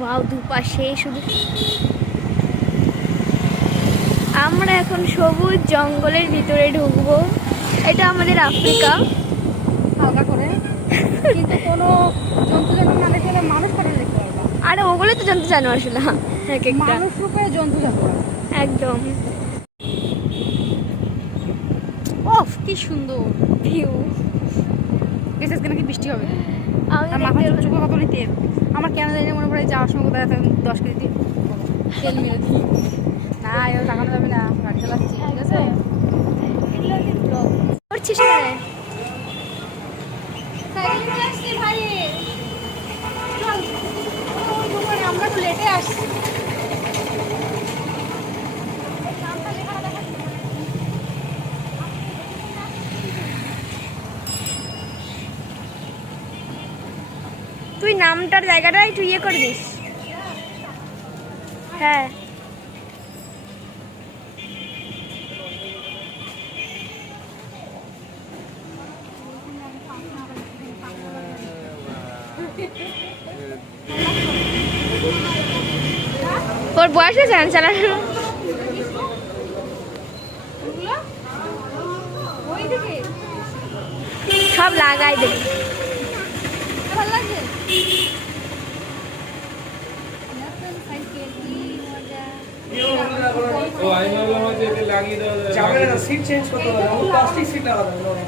Wow দুপাশে শুধু। আমরা এখন সবুজ জঙ্গলের ভিতরে ঢুকবো। এটা আমাদের আফ্রিকা। হালকা করে। কিন্তু কোনো জন্তু জানোয়ার না দেখলে মানুষ করে দেখতে আরে ওগুলো তো জানতে জানো আসলে। এক একটা। মানুষ রূপে জন্তু জানোয়ার। একদম। ওফ কি সুন্দর ভিউ। গেছে আজকে নাকি বৃষ্টি হবে। আমি আর মাথা দেখতে- চুপচুপে কত তেল আমার কেন জানি না মনে যাওয়ার সময় কোথায় দশ কেজি তেল মেরে দিই। না এবার লাগানো যাবে না গাড়ি চালাচ্ছি ঠিক আছে? করছিস আমরা তো লেটে আসছি। তুই নামটার জায়গাটা একটু ইয়ে করে দিস। হ্যাঁ। ওর বয়স হয়েছে গান চালানো সব লাগাই দেবে ভালো লাগছে ও আমি ভাবলাম হয়তো এতে লাগিয়ে দেওয়া যাবে যাবে না সিট চেঞ্জ করতে হবে ও প্লাস্টিক সিট লাগাতে হবে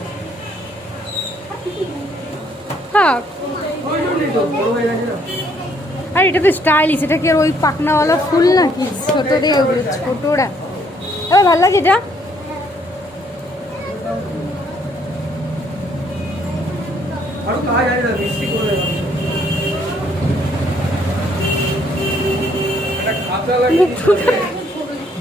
থাক ওই জন্যই তো বড় হয়ে আর এটা তো স্টাইলিশ এটা কি আর ওই পাকনাওয়ালা ফুল নাকি? ছোট দিয়ে ওগুলো ছোটরা। এবার ভালো লাগে এটা? আরও কাজ আছে মিস্ত্রি করে একটা খাঁচা লাগে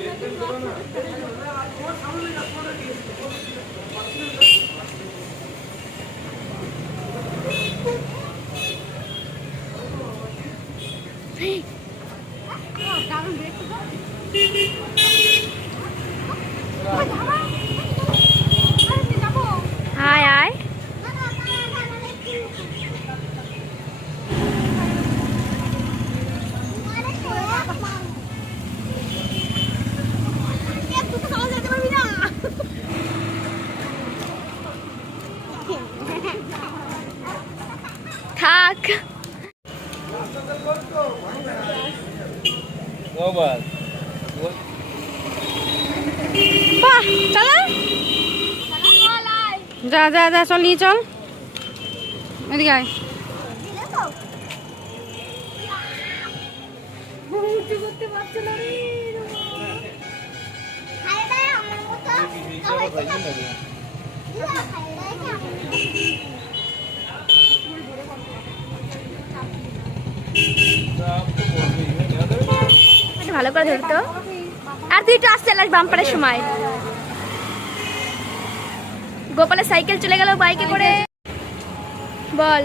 ఏంటంటే నా కోసం నేను అప్పుడు తీసుకుంటాను গোপাল বাহ চলো? যা যা যা চল নিয়ে চল। এদিকে আয়। ভালো করে ধরতো। আর তুই একটু আসতে লাগ বাম্পারের সময়। গোপালের সাইকেল চলে গেল বাইকে করে। বল।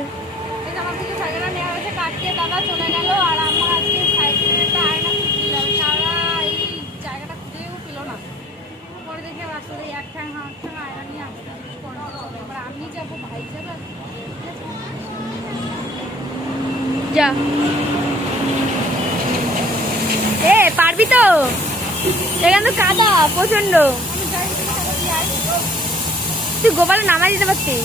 যা। এ পারবি তো? এখানে তো কাদা প্রচণ্ড তুই গোপালে নামাই দিতে পারতিস?